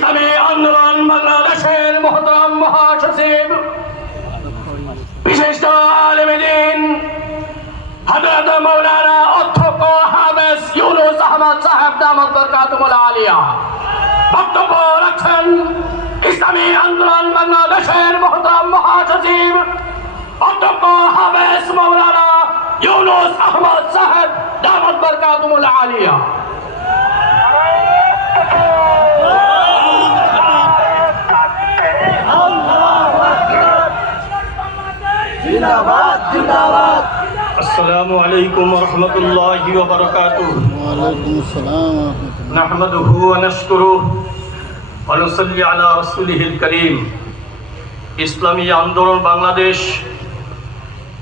ইসলামী আন্দোলন বাংলাদেশের মহতরম মহাসচিব। বিশিষ্ট আলমদিন হজরত মৌলানা অধ্যক্ষ হাবেস ইউনুস আহমদ সাহেব দামদ বরকাতুল আলিয়া। বক্তব্য রাখছেন ইসলামী আন্দোলন বাংলাদেশের মহতরম মহাসচিব অধ্যক্ষ হাবেস মৌলানা ইউনুস আহমদ সাহেব দামদ বরকাতুল আলিয়া। السلام عليكم ورحمة الله وبركاته ওয়ালাইকুম আসসালাম রহমতুল্লাহ نحمده ونشكره ونصلي على رسوله الكريم ইসলামী আন্দোলন বাংলাদেশ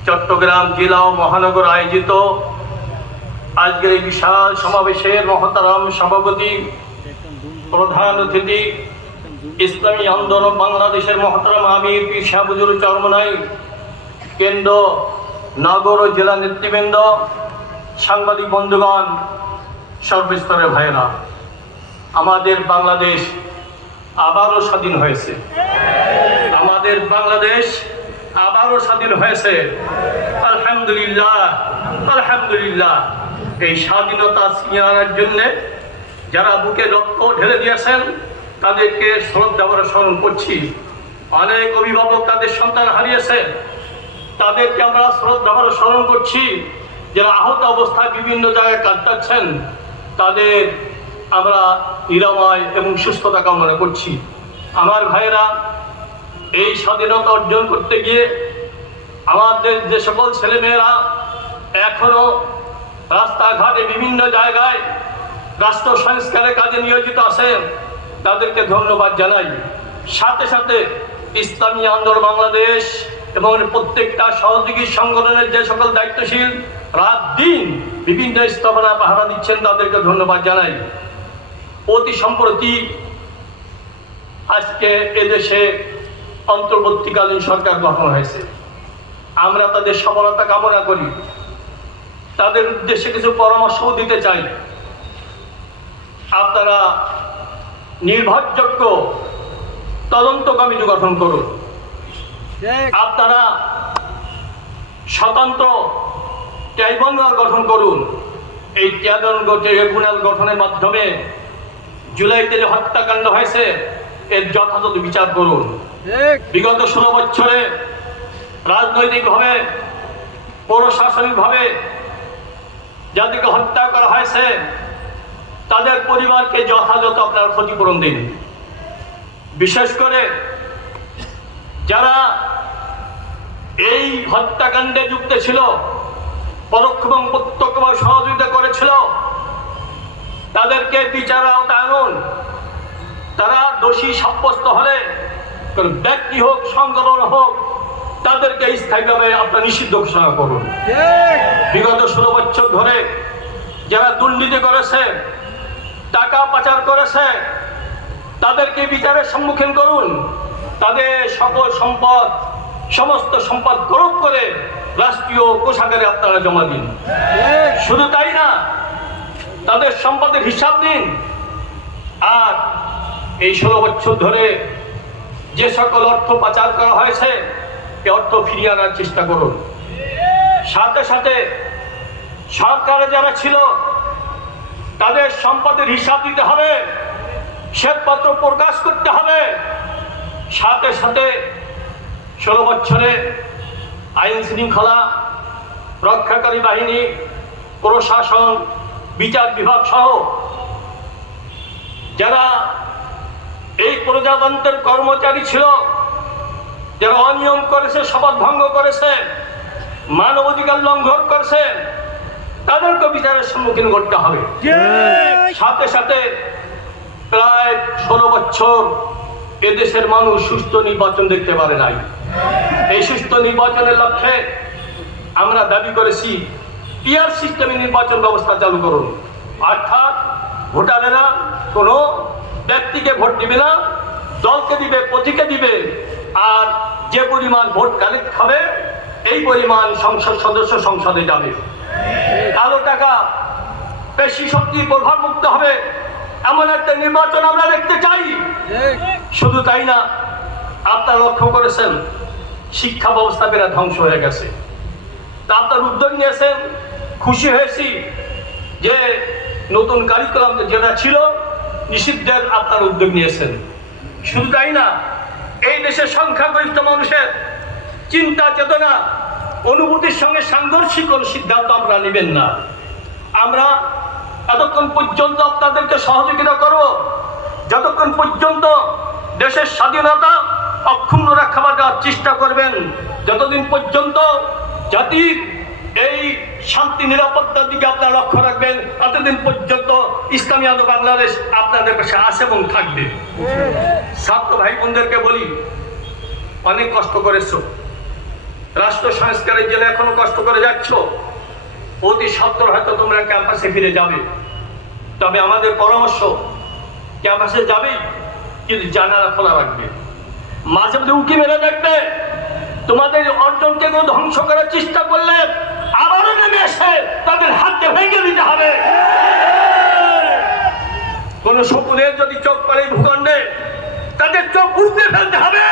চট্টগ্রাম জেলা ও মহানগর আয়োজিত আজকের এই বিশাল সমাবেশের মহতারাম সভাপতি প্রধান অতিথি ইসলামী আন্দোলন বাংলাদেশের মহতারাম আমির পীর শাহবুজুল চরমনাই কেন্দ্র, নগর ও জেলা নেতৃবৃন্দ, সাংবাদিক বন্ধুগণ, সর্বস্তরের ভাইয়েরা, আমাদের বাংলাদেশ আবারও স্বাধীন হয়েছে। আমাদের বাংলাদেশ আবারও স্বাধীন হয়েছে। আলহামদুলিল্লাহ আলহামদুলিল্লাহ। এই স্বাধীনতা ছিনিয়ে আনার জন্যে যারা বুকে রক্ত ঢেলে দিয়েছেন, তাদেরকে শ্রদ্ধা করে স্মরণ করছি। অনেক অভিভাবক তাদের সন্তান হারিয়েছে তাদেরকে আমরা শ্রদ্ধা করে স্মরণ করছি। যারা আহত অবস্থায় বিভিন্ন জায়গায় কাটাচ্ছেন তাদের আমরা নিরাময় এবং সুস্থতা কামনা করছি। আমার ভাইয়েরা, এই স্বাধীনতা অর্জন করতে গিয়ে আমাদের যে সকল ছেলেমেয়েরা এখনও রাস্তাঘাটে বিভিন্ন জায়গায় রাষ্ট্র সংস্কারের কাজে নিয়োজিত আছেন, তাদেরকে ধন্যবাদ জানাই। সাথে সাথে ইসলামী আন্দোলন বাংলাদেশ এবং প্রত্যেকটা সহযোগী সংগঠনের যে সকল দায়িত্বশীল, রাত দিন বিভিন্ন স্থাপনা পাহারা দিচ্ছেন তাদেরকে ধন্যবাদ জানাই। অতি সম্প্রতি আজকে এদেশে অন্তর্বর্তীকালীন সরকার গঠন হয়েছে। আমরা তাদের সফলতা কামনা করি। তাদের উদ্দেশ্যে কিছু পরামর্শও দিতে চাই। আপনারা নির্ভরযোগ্য তদন্ত কমিটি গঠন করুন। আপনারা স্বতন্ত্র ট্রাইব্যুনাল গঠন করুন। এই ট্রাইব্যুনাল গঠনের মাধ্যমে জুলাইতে যে হত্যাকাণ্ড হয়েছে এর যথাযথ বিচার করুন। বিগত ষোলো বছরে রাজনৈতিকভাবে প্রশাসনিকভাবে যাদেরকে হত্যা করা হয়েছে তাদের পরিবারকে যথাযথ আপনার ক্ষতিপূরণ দিন। বিশেষ করে যারা এই হত্যাকাণ্ডে যুক্ত ছিল, পরোক্ষ এবং প্রত্যক্ষভাবে সহযোগিতা করেছিল, তাদেরকে বিচার আওতায় আনুন। তারা দোষী সাব্যস্ত হলে ব্যক্তি হোক, সংগঠন হোক, তাদেরকে স্থায়ীভাবে আপনার নিষিদ্ধ ঘোষণা করুন। বিগত ষোলো বছর ধরে যারা দুর্নীতি করেছে, টাকা পাচার করেছে, তাদেরকে বিচারের সম্মুখীন করুন। তাদের সকল সম্পদ, সমস্ত সম্পদ গ্রহণ করে রাষ্ট্রীয় কোষাগারে আপনারা জমা দিন। শুধু তাই না, তাদের সম্পদের হিসাব দিন। আর এই ষোলো বছর ধরে যে সকল অর্থ পাচার করা হয়েছে, এ অর্থ ফিরিয়ে আনার চেষ্টা করুন। সাথে সাথে সরকারে যারা ছিল, তাদের সম্পদের হিসাব দিতে হবে, শ্বেতপত্র প্রকাশ করতে হবে সাথে সাথে ষোলো বছরে আইন শৃঙ্খলা রক্ষাকারী বাহিনী প্রশাসন বিচার বিভাগ সহ যারা এই প্রজাতন্ত্রের কর্মচারী ছিল যারা অনিয়ম করেছে শপথ ভঙ্গ করেছে মানবাধিকার লঙ্ঘন করেছে তাদেরকে বিচারের সম্মুখীন করতে হবে। সাথে সাথে প্রায় ষোলো বছর এদেশের মানুষ সুস্থ নির্বাচন দেখতে পারে নাই। এই সুস্থ নির্বাচনের লক্ষ্যে আমরা দাবি করেছি পিয়ার সিস্টেমে নির্বাচন ব্যবস্থা চালু করুন। অর্থাৎ ভোটারেরা কোনো ব্যক্তিকে ভোট দিবে না, দলকে দিবে প্রতীকে দিবে, আর যে পরিমাণ ভোট কালেক্ট হবে, এই পরিমাণ সংসদ সদস্য সংসদে যাবে। কালো টাকা, পেশি শক্তির প্রভাব মুক্ত হবে এমন একটা নির্বাচন আমরা দেখতে চাই। শুধু তাই না, আপনারা লক্ষ্য করেছেন, শিক্ষা ব্যবস্থা বেড়া ধ্বংস হয়ে গেছে। তা আপনার উদ্যোগ নিয়েছেন, খুশি হয়েছি যে নতুন কারিকুলাম যেটা ছিল, নিষিদ্ধের আপনার উদ্যোগ নিয়েছেন। শুধু তাই না, এই দেশের সংখ্যাগরিষ্ঠ মানুষের চিন্তা, চেতনা, অনুভূতির সঙ্গে সাংঘর্ষিক কোনো সিদ্ধান্ত আমরা নেবেন না। আমরা এতক্ষণ পর্যন্ত আপনাদেরকে সহযোগিতা করব। যতক্ষণ পর্যন্ত দেশের স্বাধীনতা অক্ষুণ্ণ রাখাবার দেওয়ার চেষ্টা করবেন, যতদিন পর্যন্ত জাতির এই শান্তি, নিরাপত্তার দিকে আপনারা লক্ষ্য রাখবেন ততদিন পর্যন্ত ইসলামী আন্দো বাংলাদেশ আপনাদের কাছে আসে এবং থাকবে। ছাত্র ভাই বোনদেরকে বলি, অনেক কষ্ট করেছ। রাষ্ট্র সংস্কারের জন্য এখনও কষ্ট করে যাচ্ছ। অতি সত্তর হয়তো তোমরা ক্যাম্পাসে ফিরে যাবে। তবে আমাদের পরামর্শ, ক্যাম্পাসে যাবেই কিন্তু জানালা খোলা রাখবে। মাঝে মধ্যে উঁকি মেরে দেখবে, তোমাদের অর্জনকে কেউ ধ্বংস করার চেষ্টা করলে আবারও নেমে এসে তাদের হাতকে ভেঙে দিতে হবে। কোন শকুনের যদি চোখ এই ভূখণ্ডে, তাদের চোখ বুঝতে ফেলতে হবে।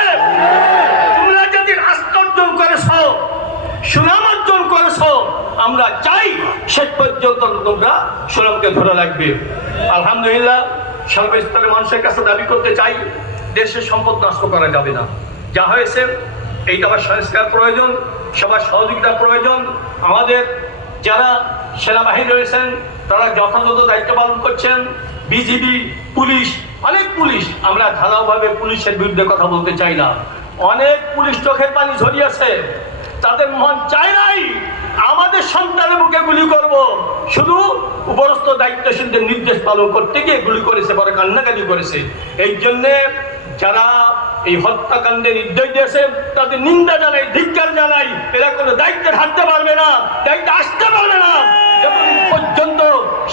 তোমরা যদি অর্জন করেছ সুনাম অর্জন করেছ, আমরা চাই শেষ পর্যন্ত তোমরা সুনামকে ধরে রাখবে। আলহামদুলিল্লাহ সর্বস্তরের মানুষের কাছে দাবি করতে চাই, দেশের সম্পদ নষ্ট করা যাবে না। যা হয়েছে, এইটা আবার সংস্কার প্রয়োজন, সবার সহযোগিতা প্রয়োজন। আমাদের যারা সেনাবাহিনী রয়েছেন, তারা যথাযথ দায়িত্ব পালন করছেন। বিজিবি, পুলিশ, অনেক পুলিশ, আমরা ধারাওভাবে পুলিশের বিরুদ্ধে কথা বলতে চাই না। অনেক পুলিশ চোখের পানি ঝরিয়েছে। তাদের মন চায় নাই, আমাদের সন্তানের মুখে গুলি করব। শুধু উপরস্থ দায়িত্বশীলদের নির্দেশ পালন করতে গিয়ে গুলি করেছে, পরে কান্নাকাটি করেছে। এই জন্যে যারা এই হত্যাকাণ্ডে নির্দেশ দিয়েছে, তাদের নিন্দা জানাই, ধিক্কার জানাই, এরা কোনো দায়িত্বে থাকতে পারবে না, দায়িত্ব আসতে পারবে না।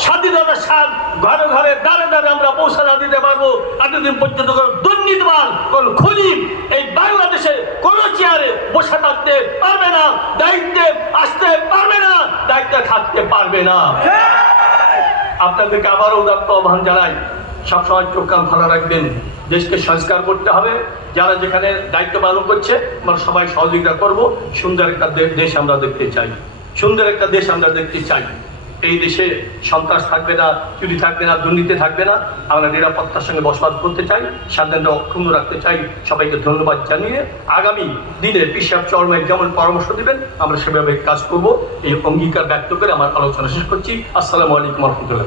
স্বাধীনতার স্বাদ ঘরে ঘরে দাঁড়ে দাঁড়ে আমরা পৌঁছে না দিতে পারব। এতদিন পর্যন্ত দুর্নীতিবান কোন খুনি এই বাংলাদেশে কোন চেয়ারে বসে থাকতে পারবে না, দায়িত্বে আসতে পারবে না, দায়িত্বে থাকতে পারবে না। আপনাদেরকে আবারও উদাত্ত আহ্বান জানাই, সবসময় চোখ কান ভালো রাখবেন, দেশকে সংস্কার করতে হবে। যারা যেখানে দায়িত্ব পালন করছে, আমরা সবাই সহযোগিতা করব। সুন্দর একটা দেশ আমরা দেখতে চাই। সুন্দর একটা দেশ আমরা দেখতে চাই। এই দেশে সন্ত্রাস থাকবে না, চুরি থাকবে না, দুর্নীতি থাকবে না। আমরা নিরাপত্তার সঙ্গে বসবাস করতে চাই, স্বাধীনতা অক্ষুণ্ণ রাখতে চাই। সবাইকে ধন্যবাদ জানিয়ে আগামী দিনে পিসাব চরমায় যেমন পরামর্শ দেবেন, আমরা সেভাবে কাজ করব। এই অঙ্গীকার ব্যক্ত করে আমার আলোচনা শেষ করছি। আসসালামু আলাইকুম রহমতুল্লাহ।